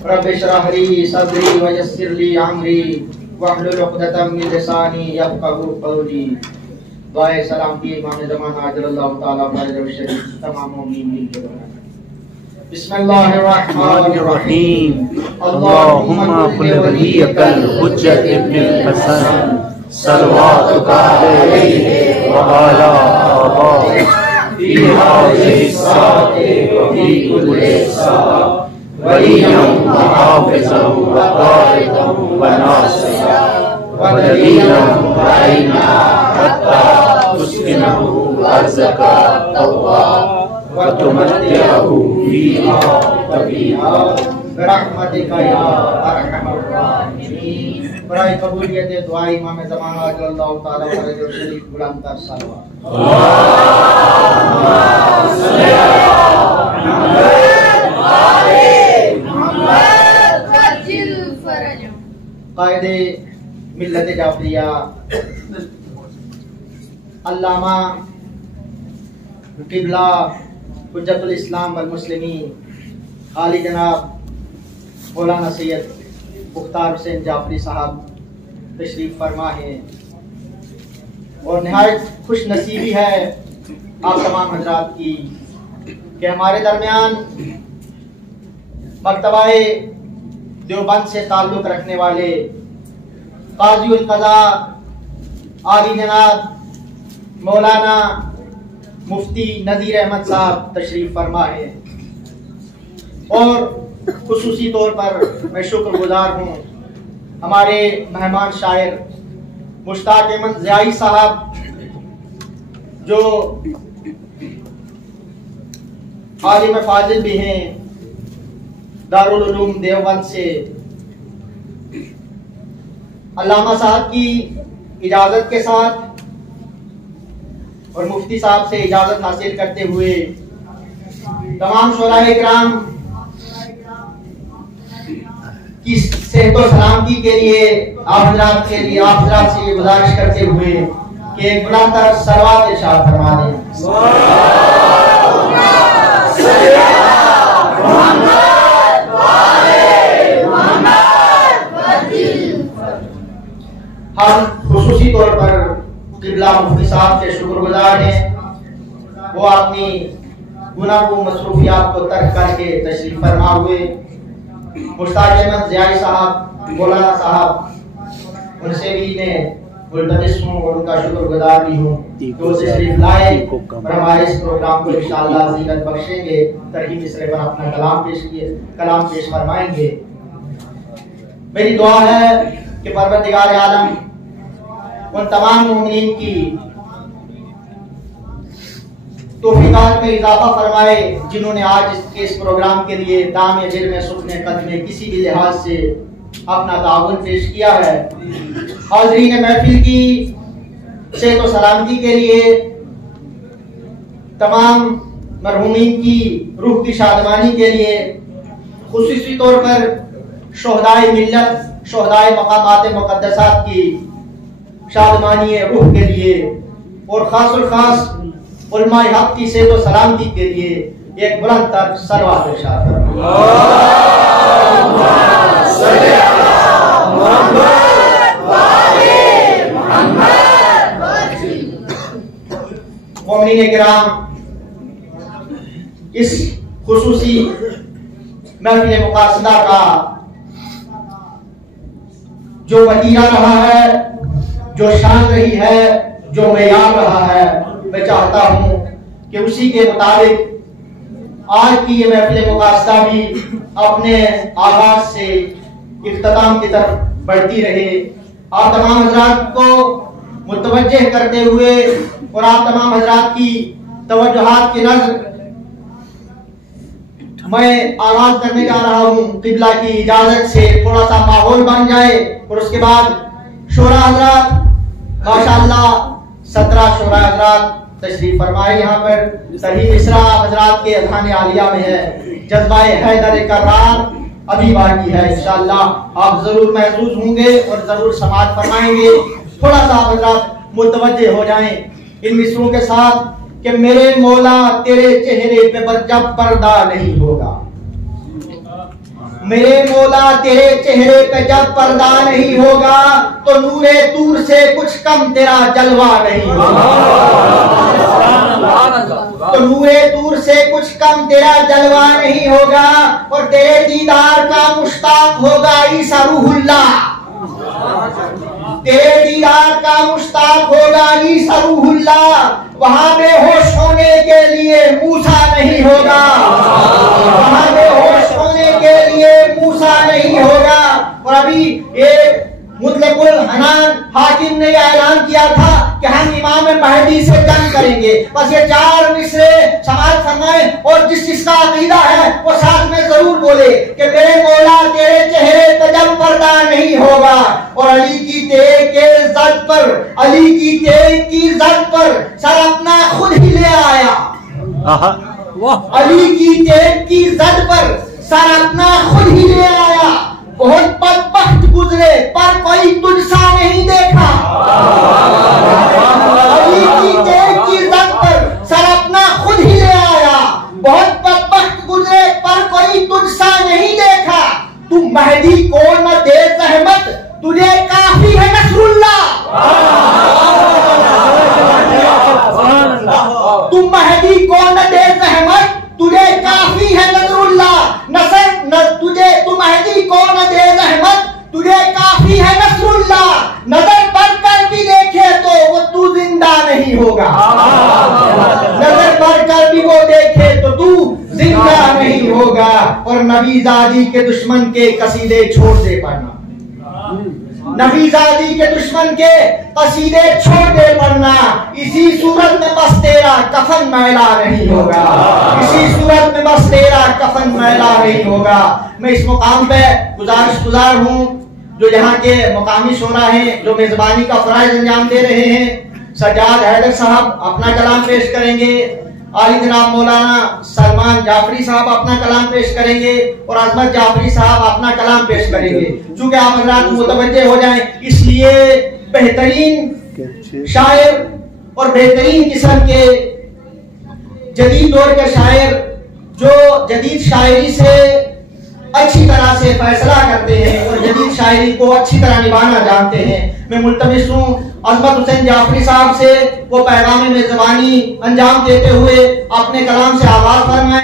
रब इश्रह ली सदरी वयस्सिर ली अमरी वहलुल उक़दतम मिन लिसानी यफ़क़हू क़ौली। दुआए सलाम की इमाम ज़माना अजलल्लाहु ताला फ़रज़हु शरीफ तमाम मोमिनीन मिलकर पढ़ें। बिस्मिल्लाहिर्रहमानिर्रहीम। अल्लाहुम्मा कुल वलियकल हुज्जत इब्नुल हसन सल्लल्लाहु अलैहि व अला आबाए फी हाज़िहि साअति व फी कुल्लि साअ वलिय्यन व हाफ़िज़न व क़ाइदन व नासिरा व दलीलन व ऐना हत्ता तुस्किनहु अर्ज़का तव्वा व तुमत्तिअहु फ़ीहा तबीहा बिरहमतिका या अरहमर राहिमीन। बराए कबूलियत दुआ इमाम ज़माना अजलल्लाहु ताला फ़रज़हु शरीफ बुलंद तर सलवात। अल्लाहुम्मा सल्लि अला मुहम्मद व आले मुहम्मद वज्जिल फरजहु। कायदे मिल्लत जाफरिया अल्लामा क़िबला हुज्जतुल इस्लाम वल मुस्लिमीन आली जनाब मौलाना सैयद मुख्तार हुसैन जाफरी साहब तशरीफ फरमा है और निहायत खुश नसीबी है आप तमाम हजरात की कि हमारे दरमियान मकतबाए देवबंद से ताल्लुक़ रखने वाले काज़ी उल क़ज़ा आली जनाब मौलाना मुफ्ती नज़ीर अहमद साहब तशरीफ फरमा है और खुसूसी तौर पर मैं शुक्रगुजार हूँ हमारे मेहमान शायर मुश्ताक अहमद ज़ियाई साहब जो आलिम फाजिल भी हैं दारुल उलूम देवबंद से। अल्लामा साहब की इजाज़त के साथ और मुफ्ती साहब से इजाज़त हासिल करते हुए तमाम शोराए इकराम की सेहत और सलामती के लिए आप हज़रात से ये गुजारिश करते हुए कि एक बुलंद तर सलवात इरशाद फरमा दें। हम खुसूसी तौर पर क़िबला मुफ्ती साहब के शुक्रगुजार हैं। वो अपनी गुनाह मसरूफियात को तर्क करके तशरीफ फरमा हुए। मुश्ताक अहमद ज़ियाई साहब मौलाना साहब उनसे भी मैं मुल्तमिस हूँ और उनका शुक्रगुजार भी हूँ कि वो तशरीफ लाए और हमारे इस प्रोग्राम को इंशाअल्लाह ज़ीनत बख्शेंगे। तरहीब मिसरे पर अपना कलाम पेश फरमाएंगे। मेरी दुआ है कि परवरदिगार आलम उन तमाम मोमिनीन की तौफीकात में इजाफा फरमाए जिन्होंने आज इस प्रोग्राम के लिए दाम जिर में सुखने कद में किसी भी लिहाज से अपना ताउन पेश किया है। हाज़रीन महफिल की सेहत और सलामती के लिए तमाम मरहूमीन की रूह की शादमानी के लिए खुसूसी तौर पर शोहदाए मिल्लत शोहदाए मकामात मुक़द्दसात की शादमानी रूह के लिए और खास उलमाए हक की सेहत और सलामती के लिए एक बुलंद तर सलवात इरशाद मोमिनीन किराम। इस खुसूसी महफिल मुक़ासदा का जो वतीरा रहा है, जो शान रही है, जो मेयार रहा है, मैं चाहता हूँ कि उसी के मुताबिक आज की ये महफिल मुक़ासदा भी अपने आगाज से इख्तिताम की तरफ बढ़ती रहे। आप तमाम हजरात को मुतवज्जह करते हुए और आप तमाम हजरात की तवज्जुहात की नज़र मैं आगाज करने जा रहा हूँ। क़िबला की इजाजत से थोड़ा सा माहौल बन जाए और उसके बाद शोरा हजरात माशाअल्लाह 17 शोरा हजरात तशरीफ फरमाए। यहाँ पर तरहीब मिसरा हजरात के अज़ान आलिया में है। जज्बाए हैदर करार अभी बाकी है। इंशाअल्लाह आप जरूर महसूस होंगे और जरूर समाअत फरमाएंगे। थोड़ा सा हजरात मुतवज्जे हो जाएं इन मिसरों के साथ कि मेरे मौला तेरे चेहरे पे पर जब पर्दा नहीं होगा, मेरे मौला तेरे चेहरे पे जब पर्दा नहीं होगा तो नूरे तूर से कुछ कम तेरा जलवा नहीं होगा, तो नूरे तूर से कुछ कम तेरा जलवा नहीं होगा और तेरे दीदार का मुश्ताक होगा ईसा रूहुल्लाह, तेरे दीदार का मुश्ताक होगा ईसा रूहुल्लाह। वहां बेहोश होने के लिए मूसा नहीं होगा, वहां बेहोश होने के लिए मूसा नहीं होगा। और अभी एक मुतलकुल हनान हाकिम ने ऐलान किया था कि हम इमाम महदी से जंग करेंगे। बस ये 4 मिसरे समाज फरमाए और जिस जिसका अकीदा है वो साथ में जरूर बोले कि मेरे मौला तेरे चेहरे पे जब पर्दा नहीं होगा और अली की तेरे के इज्जत पर, अली की तेरे की इज्जत पर सर अपना खुद ही ले आया, अली की तेरे की इज्जत पर सर अपना खुद ही ले आया। बहुत बदबख्त गुजरे पर कोई तुझसा नहीं देखा, अली की तेज की इज्जत पर सर अपना खुद ही ले आया। बहुत बदबख्त गुजरे पर कोई तुझसा नहीं देखा। तू महदी को न दे सहमत, तुझे काफी है नसरुल्लाह, तू महदी को न दे सहमत, तुझे काफी है नसरुल्लाह। नसर न तुझे, तू महदी को न दे रहमत, तुझे काफी है नसरुल्लाह। नजर बढ़कर भी देखे तो वो तू जिंदा नहीं होगा, नजर बढ़कर भी वो देखे तो तू जिंदा नहीं होगा। और नबीजादी के दुश्मन के कसीदे छोड़ दे पढ़ना, नबीजादी के दुश्मन के कसीदे छोड़ दे पढ़ना। इसी सूरत में बस तेरा कफन मैला नहीं होगा, इसी सूरत में बस तेरा कफन मैला नहीं होगा। मैं इस मुकाम पे गुजार हूँ जो यहाँ के मुकामी शोरा हैं, जो मेजबानी का फराइज अंजाम दे रहे हैं। सज्जाद हैदर साहब अपना कलाम पेश करेंगे, आली जनाब मौलाना सलमान जाफरी साहब अपना कलाम पेश करेंगे और अजमत जाफरी साहब अपना कलाम पेश करेंगे। चूंकि आप हज़रात मुतवज्जे हो जाएं, इसलिए बेहतरीन शायर और बेहतरीन किस्म के जदीद दौर के शायर जो जदीद शायरी से अच्छी तरह से फैसला करते हैं और जदीद शायरी को अच्छी तरह निभाना जानते हैं, मैं मुल्तमिस हूँ अजमत हुसैन जाफरी साहब से वो पैगाम मेज़बानी अंजाम देते हुए अपने कलाम से आगाज़ फरमाएं।